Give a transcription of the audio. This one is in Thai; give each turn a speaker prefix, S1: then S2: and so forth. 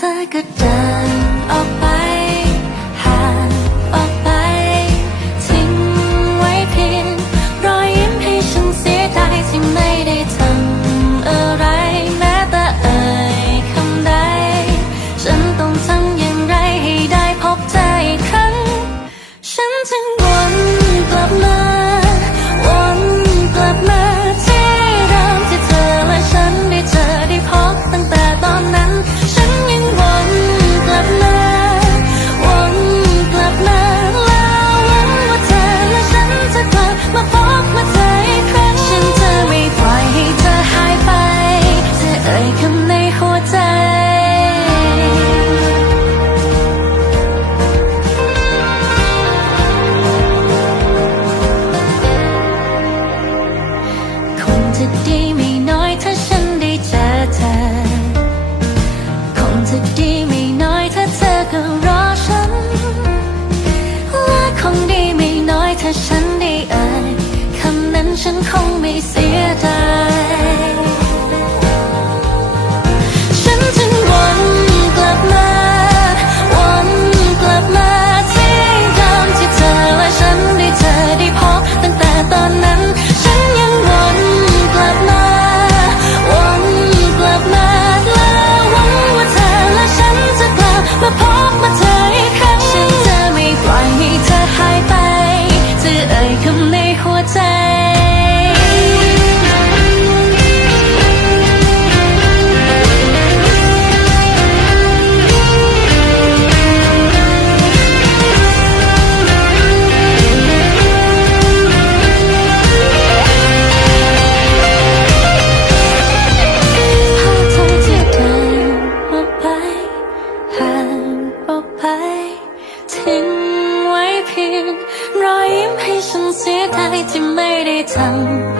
S1: เธอก็เดินออกไป ไม่น้อยถ้าเธอก็รอฉันและคงดีไม่น้อยถ้าฉันได้เอ่ยคำนั้นฉันคงไม่เสียใจ Come. a ฉันเสียดายที่ไม่ได้ทำ